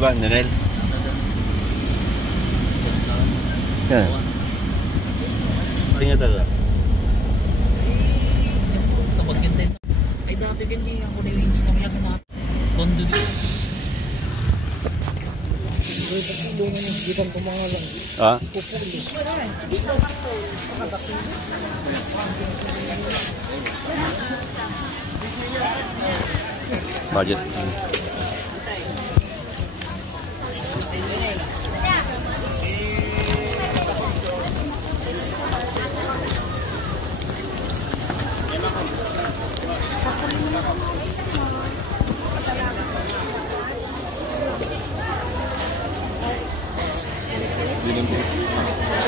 ba, Nenel? Yan. Tingnan talaga. Ay dati ganyan ako na yung install yan na tondo dito. Ha? Budget.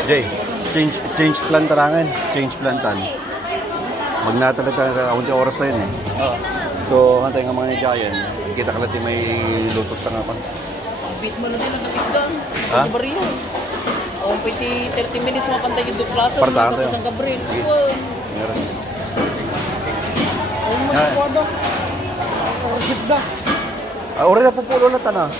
Jay, change plan tarangan. Change plan tan. Magnatalag ka unti oras na yun eh. So, hantay nga mga nagkayan. Kita ka natin may lutos na nga pa. Beat mo na din ang kasigdan. Ha? Di ba rin yun? O, 30 minutes mapantay yung plaza. Partahan tayo. Ang Gabriel. Meron. Ay, magkwada. O, sigda. Uri na pupulo na tana.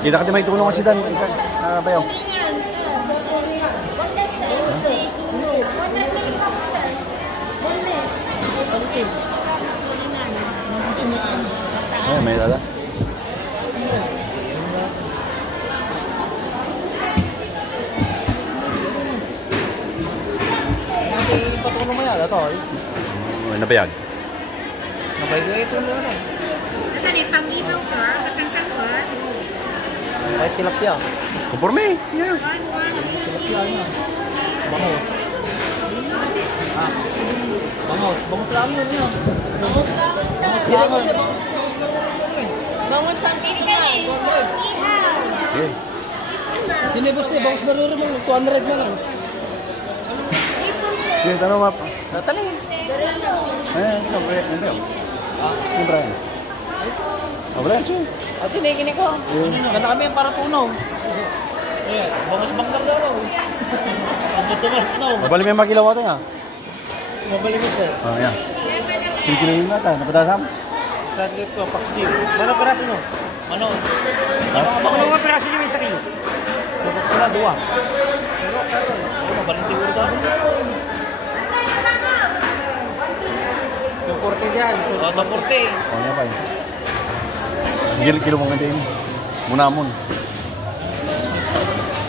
Kita ka di may tulong kasi dan. Bayaw. Ay, may dala. Patulong mo yata ito. Nabayag. Nabayag na ito na lang. Ito na yung pang-ihaw, sir. Kasang-sangkot. Kahit tilapia. Kumpurme. Yeah. 1, 1, Tilapia na. Bangaw. Bangaw. Bangaw lang yun. Bangaw lang. Bangaw lang. Bangaw lang. Pili ka rin. Ihaw. Okay. Sinibos niya. Bangaw na rin mo. 200 na lang. Sige, tanong map. Natali. Nandiyan. Siyempre. Wala siya. At tinigin ko. Ganda kami yung para tunaw. Bangus banggar daw. Gusto mo snow. Mabali may magilaw ato nga. Mabali mo sir. Yan. Tingkilo yung nata. Napadasam? Sadlit ko, paksiw. Mana peraso no? Ano? Ano nga peraso niyo isa kilo? Dapat pala, 2. Pero, mabalin siguro sa akin. Yung porte dyan. Yung porte. Nga pa eh. Kilo mong ganda yun. Munamon.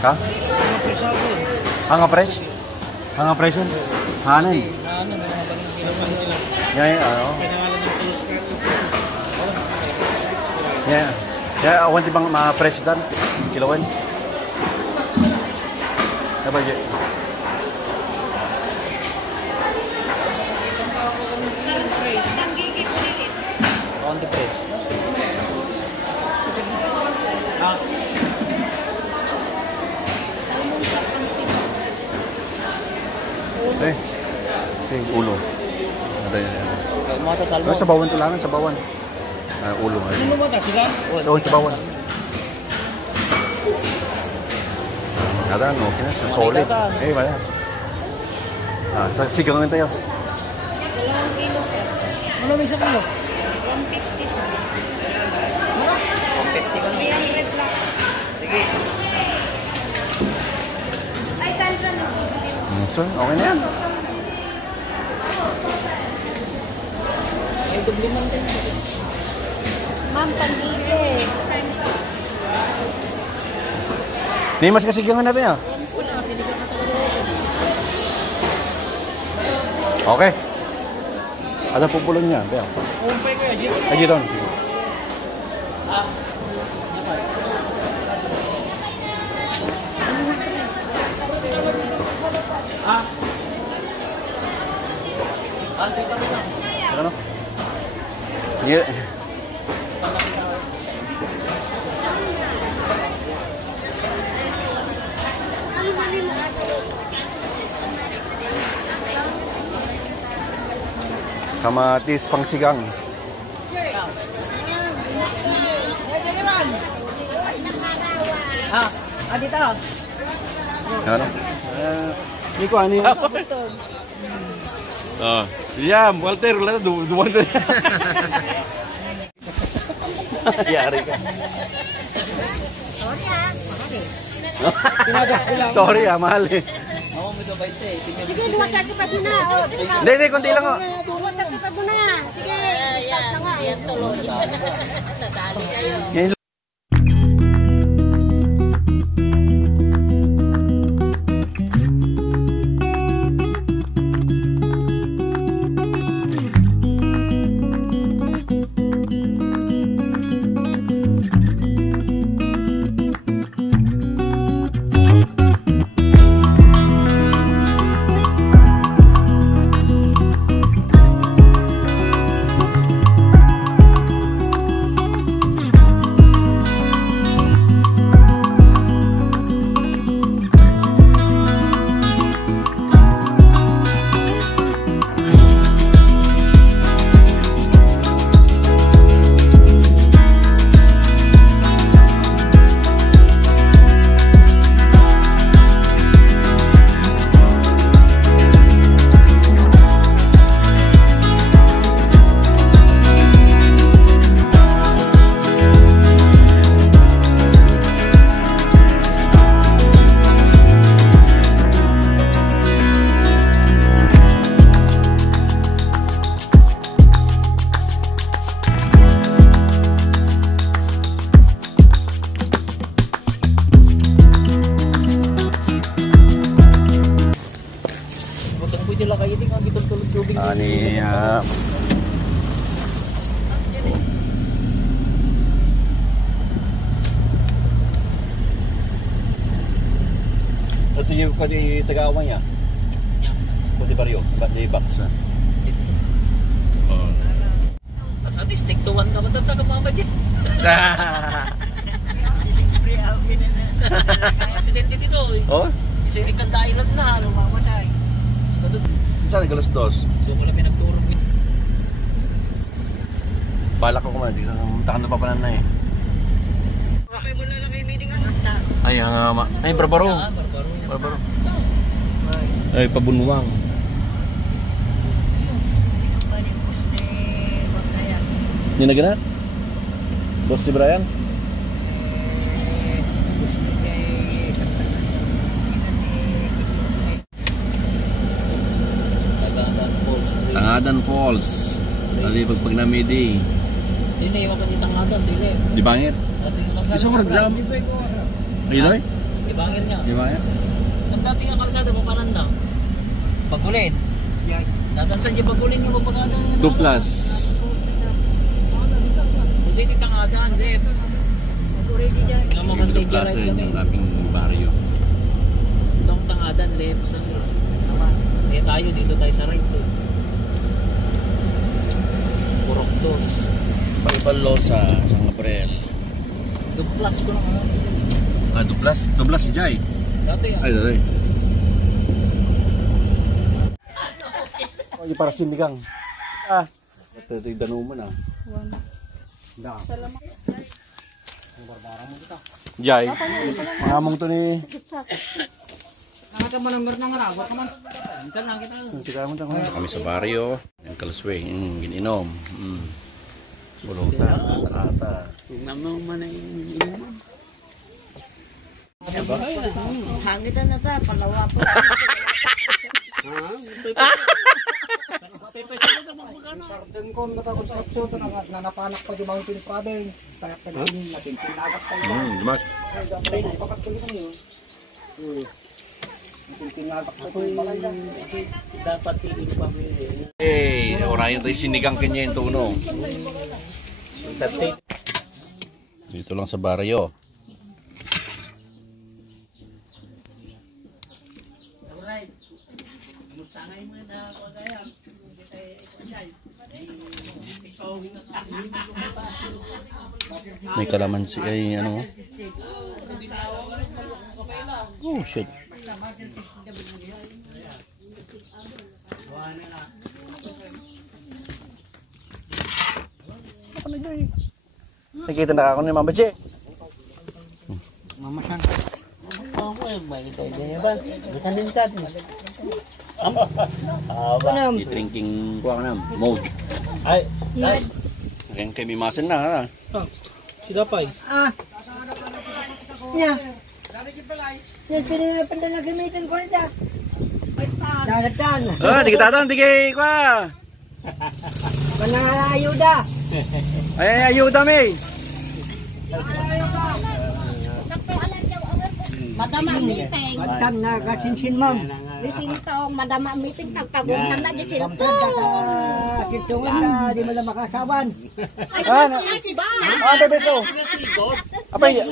Ha? Hanga fresh? Hanga fresh yun? Hanan? Ano, mabalin sila man nila. Yan, ano? Pinangalan ng cruise card. Yan. Yan, awan di bang ma-fresh dan? Kiloan? Apa aja? On the press. Ah. Ulo. Ada yan. Matatalmo. Sa bawan to lang, sa bawan. Ulo. Ano ba sila? Sa bawan. Ada, okay na. Solid. Wala. Sa sigangan tayo. 2 kilo, sir. Ano may 1 kilo? 150, sir. 150 ka na. 300 lang. Sige. Ay, kansa na bibili. So, okay na yan. May doble man din. Ma'am, pang-ibig. Hindi mas kasigangan natin ah. Wala kasi di ka Okay. Ada pupulong niya. Kaya. Umpay ko yan. Aji doon. Ah. Ah. Anti kami lang. Ano? Yeah. Ano mali mo ate? Kamatis pangsigang. Ah, dito. Ano? Nico, ano yun? Yeah, Walter, wala na, duwan na. Yari ka. Sorry mahal eh. Sige, duwag ka pa doon na. Hindi, konti lang oh. Duwag ka pa doon na. Sige, start na nga. Yan tuloy. Nadali kayo. Ngayon, ito yung kadi Tagawa niya. Kadi Barrio, di box. Sabi, stick to one ka matata ka mga badya. Aksidente dito eh. Oh? Isa yung ikanda island na, lumamatay. Saan galas dos? So wala pinagturong eh. Balak ko kumain, takan na papanan na eh. Okay mo na lang may meeting ano. Ay, ay, Barbaro. Barbaro. Ay, pabunwang. Yung naganap? Boss si Brian? Tangadan Falls. Dali pag namidi. Dili, wag ka Tangadan, dili. Di bangir? Isa ko ram. Ayun ay? Di bangir niya. Di bangir? Ang dating ang kalsada mo pananda. Pagulin. Datansan niya pagulin niya mapagada. Duplas. Hindi ti Tangadan, lep. Nga mga Yung Duplas right yung aming barrio. Itong Tangadan, lep. Eh tayo, dito tayo sa right. Purok dos. Palipalosa, San Gabriel. Duplas ko lang. Ah, Duplas? Duplas si Jai. Dati Ay, dati. Oh, yung para sinigang. Ah, ito yung danuman ah. Salamat. Jai, mangamong to ni... Nakaka mo number ng araw ka man. Minsan lang kita. Kami sa barrio, yung kaluswe, yung gininom. Bulutan, ata-ata. Namaw man ay inuman. Sangitan na ta, palawa po. Sarjan ko na construction to nanapanak pa di Mountain Province. Kaya pinanin natin tinagak pa yun. Dimas. Pakat ko yun. Tinagak pa yun. Dapat tingin pa mo. Eh, orayan tayo sinigang kanya yung tuno. Dito lang sa barrio. May kalamansi ay ano. Oh shit. Nakita na ako ni Mama Che. Mama san. Ako eh, Ito, hindi ba? Bukan din tat. Di drinking kuha ka na, mode. Ay, Kaya kay may muscle na ha. sila pa eh. Nya. Yung tininapan na nagamitin ko niya. Dagatan. Di kita doon, di kay kuha. Panangayuda. Ay, ayuda may. Madama ang meeting. Matang na kasinsin ma'am. Lisintong madama ang meeting. Pagpaguntan na di sila po. Kitungan na, di mo na makasawan. Ay, yan si Ba. Beso. Apay.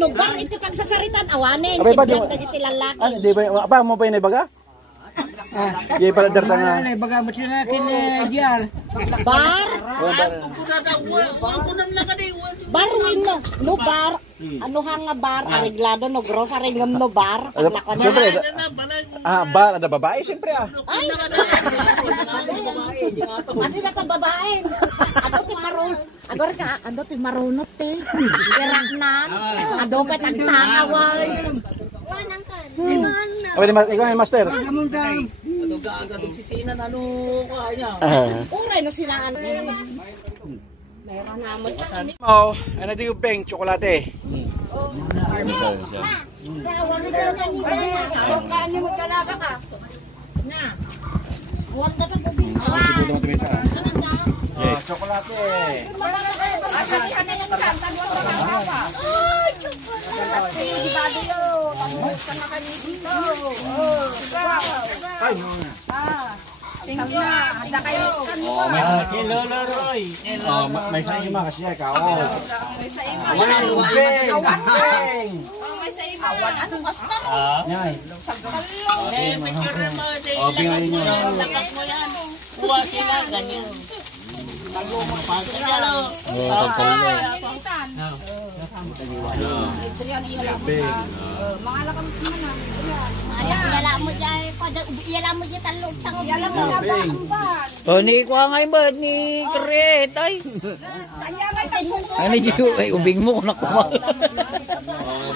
Nubar ito pagsasaritan. Awanin. Abay, ba, di- Tignan na itilalaki. Ano, di ba, apa mo pa yun ibaga? Di pala darsa nga. Baga mo sila kinegyar. Bar. Bar no. No bar. Ano nga bar? Areglado no grocery ngam no bar. Paglako na. Siyempre, bar, ada babae, siyempre Ay! Ano na ka babae? Ano ti maron? Agor ka, ano ti marunot ti? Irak na. Ado pa tagtakawan. Wanang ka. Ikaw na master. Kamong daw. Uray no silaan. Meron na mo. Oh, ano di yung peng, tsokolate. Wala na ni ba? Kanya mo talaga ka. Na. Wala na ko. Tsokolate. May sa ima kasi ka. Anong gusto? Nyay. Bingay niyo. Kuha sila, ganyan. Yala mo dyan. Yala mo dyan talog. Yala mo dyan. Oh, ni kuha nga yung ba? Ni Kret, ay. Ano yung ay, ubing mo kung nakuha.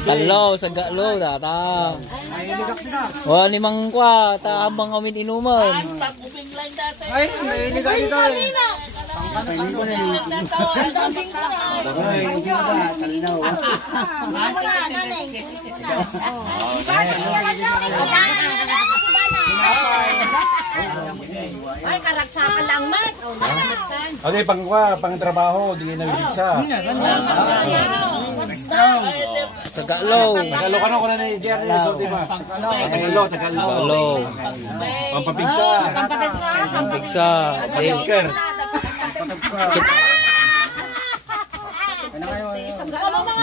Talo, sagalo, data. Wala ni mang kuha, ta habang kami inuman. Ay, may ligay ito. Ay, karaksakan lang man. Okay, pang trabaho, di na bisa. What's down? Sagalo. Tagalo ka na ko na ni Jerry, so di ba? Tagalo. Sagalo. Pampapigsa. Pigsa. Pampapigker.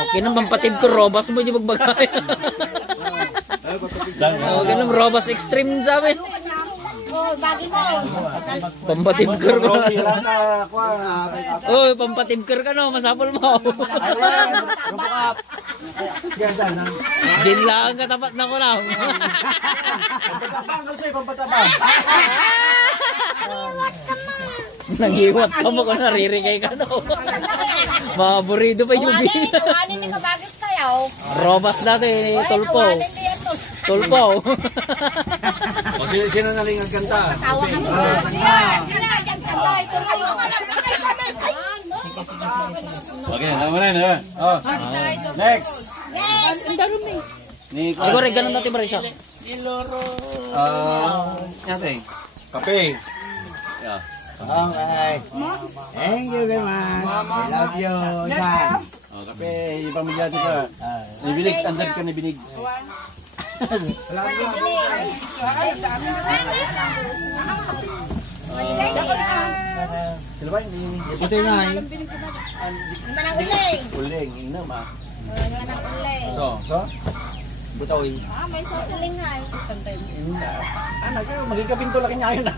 Okay nang pampatib ko, robas mo yung magbagay. Okay nang robas extreme sabi. Oh, bagi mo. Pampatib ko. Oh, pampatib ka no, masapol mo. Gin lang katapat na ko lang. Nangiwat ka mo kung naririgay ka no. Maburido pa yung bilang. Kuhanin ni kabagit tayo. Robas natin, tulpo. Tulpo. O sino naling ang kanta? Tawa ka mo. Yan, dyan ka. Ito kayo. Okay, naman na. Oh. Next. Yes. Ni Ikaw rin, ganun natin ba rin siya? Natin. Kape. Yeah. Okay. Thank you very much. I love you. Ivan. Oh, kape, ipamilyado ka. Nibinig, andad ka nibinig. Sila ba? Ito yung ay. Lima ng uling. Uling, inam ah. Lima ng uling. So? Butoy. May uling nga eh. Anak, maging kapinto laki niya yun ah.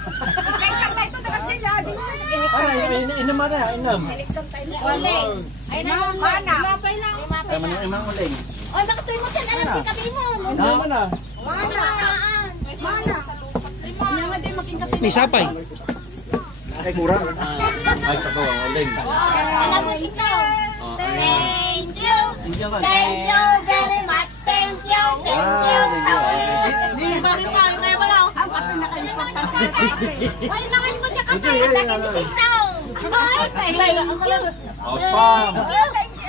Inam na, inam. Uling. Ay na yung mana. Limapay lang. Ay, manimang uling. Oy, makatoy mo tan alam ti kabi mo. Inam na. Mana. Mana. May sapay. Ay, kurang. Ay, sabaw, uling. Alam mo ito. Thank you. Thank you very much. Thank you. Hindi ba yung kain tayo wala? Ang pinaka-importante. Ay, naman mo dyan kapay. Ang taga ni Sitaw. Ay, thank you. Spam.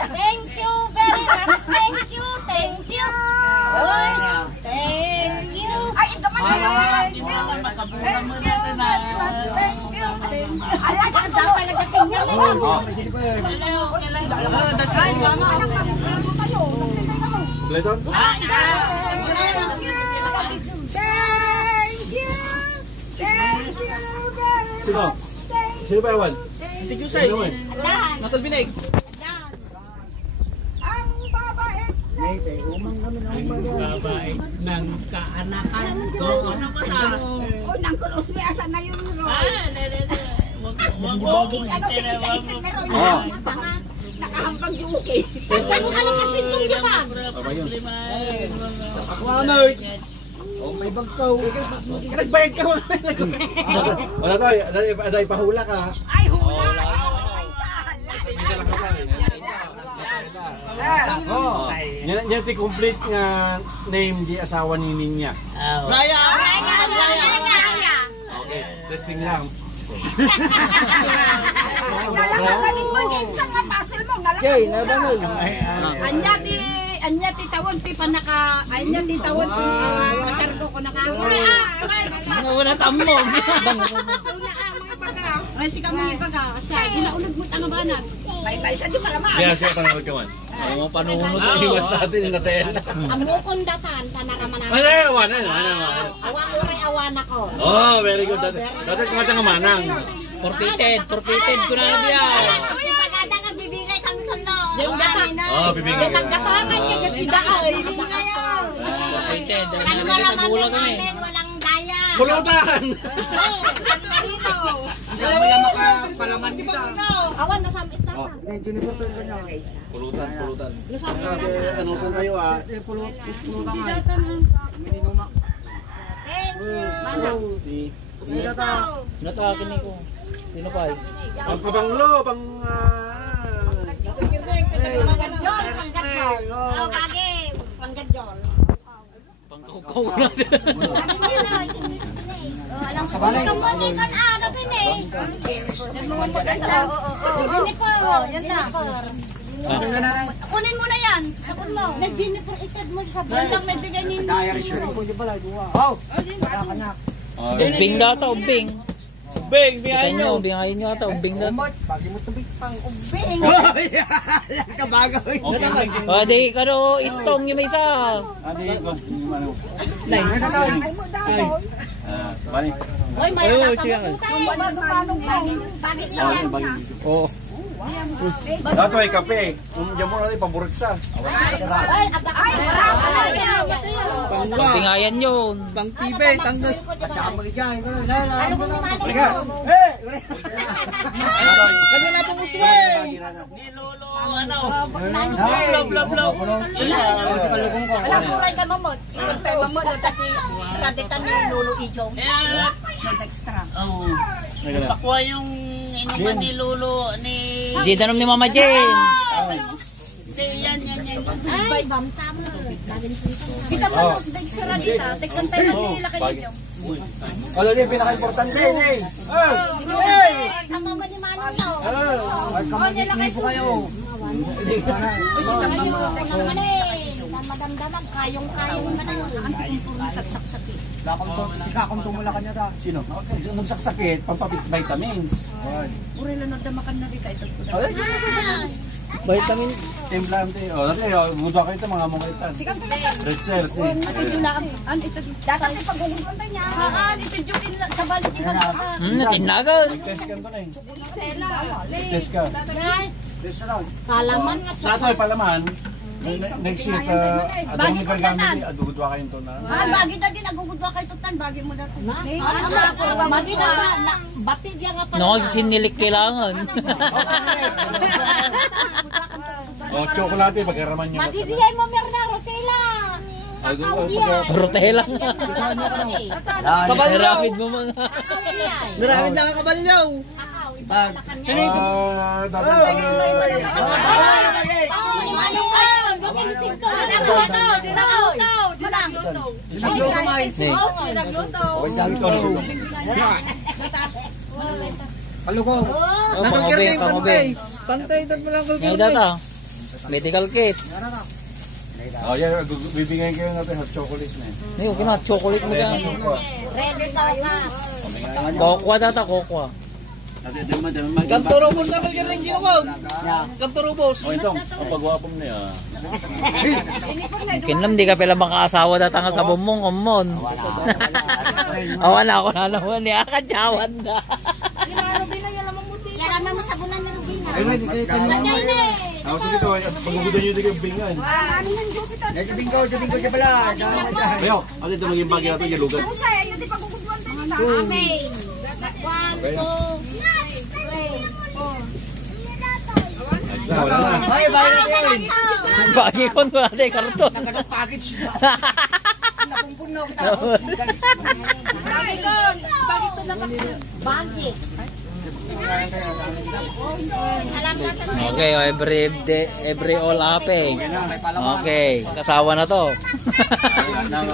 Thank you very much. Thank you. Thank you. Ay, thank you. Ay, ito man na yun. Thank you. Ay, ang dapat nagkakinggan mo. Ay, mama. Clayton? Thank you. Thank you. Sino? Sino ba yawan? Ate Jusay. Adan. Natol Binay. Adan. Ang babait. Babae ng kaanakan ko. Ano ba sa? Oh, nang kulos may asa na yun, Roy. Wag Ano, isa-ikit na Roy. Nakahambang yung okay. Ano ka lang ang sintong di ba? Oh, may bangkaw. Nagbayad ka mo. Wala tayo, aday pahula ka. Ay, hula. Ay, sala. Oh, yan ti complete nga name di asawa ni Ninya. Raya! Raya. Okay, testing lang. Nalakagamin mo din sa kapasil mo. Jay, nabangon. Anya ti tawon ti panaka anya ti tawon ti masargo ko nakakuri Wala tamog. so na mga baga ay si kami baga siya ginaunod mo tanga banag May sa di para ma. Kaya siya panawag ka man. Oo, panunod na iwas natin yung natin. Amukon datan tanaraman Ano na. yawan? Awa uray awan ako. Oh, very good. Dati kumata nga manang. Forfeited ko na niya. Kasi pagada nga bibigay kami kuno. Yung Oh, bibigay. Yung nagkataman niya kasi daan. Bibigay yun. Forfeited. Ang wala mamin namin, walang daya. Pulutan! San Marino. Wala makapalaman kita. Awan, nasamit na. Pulutan. Nasamit na. Ano saan kayo Pulutan nga. Mininuma. Thank you. Natakin ni ko. Sino pa? Pang kabanglo, pang... Oh, bagi. Panggadjol. Pangkukaw na. Alam ko kung kamunin kan ano din eh. Jennifer, yan na. kunin mo na yan sakon mo Nag-Jennifer itad mo sa yan lang may bigay ni Kaya rin siya ko yung balay. Wow! Wala ka na. Umbing data, umbing. Umbing, bingayin nyo. Bingayin nyo ata, umbing data. Umot, bagi mo tubig. pang ubing. Kabagaw. O, di ka no, istong yung may isa. Adi ko, ano? Ay mo daw. Bani. Oy, may Ayun, tatang siya. Bagi siya. Oo. Dato ay kape. Diyan mo na paburiksa. Ay, Bingayan yun. Bang tibe, tanggal. Tsaka dyan. ano kung naman? Halika. Hey! Kanya na pong usway. Alam ko rin ka mamot. Ikaw tayo mamot. Tati traditan ni Lolo Ijong. Extra. Pakwa yung inuman ni Lolo ni... Di danom ni Mama Jane. Yan. Ay, bamtam. kita mo extra dita tekan tayo nila kayo Ano yung pinaka-importante eh. Tama ba ni Manong daw? Ay, kamagiging po kayo. Madamdaman, kayong-kayong manang. Sakong tumula ka niya sa. Sino? Nagsakit, pampapit vitamins. uri lang nagdamakan na rin ito Vitamin. Implante. O, dati, gudwa kayo ito, mga mong kaitan. Red cells eh. dapat ay pagulungan niya ito jukin lang sa balik ibang Natinagan. Nag-test ka ito na eh. Nag-test ka. Test lang. Palaman nga to. Dato ay palaman. Next year, adong ni Gargamit, adugudwa kayo ito na. bagi na din agugudwa kay tutan bagi mo dati Magi na ba? Batid yan nga pala. Nung sinilik kailangan. O, chocolate, pagkaraman nyo. Madidihay mo merna, Rotela. Kakao diyan. Rotela nga. Kakao Rapid mo mga. diyan. Maraming nakakabalyaw. Kakao, iba pala kanya. Dapat kami. Ni Manong Al. Andotin yung sinto. Nagluto. Nagluto, May. Kalugong. Pantay, doon mo lang Ngayon data. Medical kit. Oh, yeah, bibigyan kayo natin hot chocolate na. Hindi, okay na. Chocolate mo dyan. Ready daw ka. Kokwa data, kokwa. Kanturubos na kayo rin ginawa. Kanturubos. Oh, ito, kapag-wapom na yan. Kinlam, di ka pala makaasawa data nga sa bumong, umon. Awan ako na naman, niya kadyawan na. Kaya naman mo sabunan ng Rubina. Ayun, ako sa dito, pag-ugudan nyo dito yung bingan. Jabingko ka pala. Ayo, ako dito maging bagay natin yung lugan. Amen. 1, 2, 3, 4. Wala na. Ay, bahay na kayo. Bagi ko na natin, karton. Naganong package. Napumpun na kita. Bagi. Alam na ito. Okay, every all happy. Okay, kasawa na to. Thank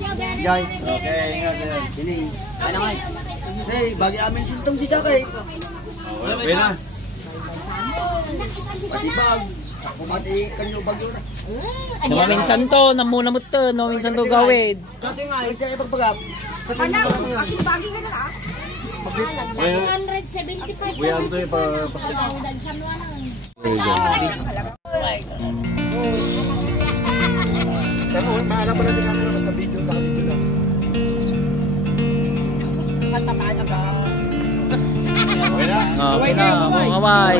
you very much. Okay, ingat yan. Hey, bagi amin sintong si Jakay. Okay na. Pasibag. Kumati kanyo bagyo na. Namaminsan to, namuna mo to, namaminsan to gawid. Dati nga, ito ay pagpagap. Well, 170 pesos. Kuya Antoy, pa-pasok. Pero mahala pa natin camera sa video, naka-video lang. Okay na? Okay na, mga kaway.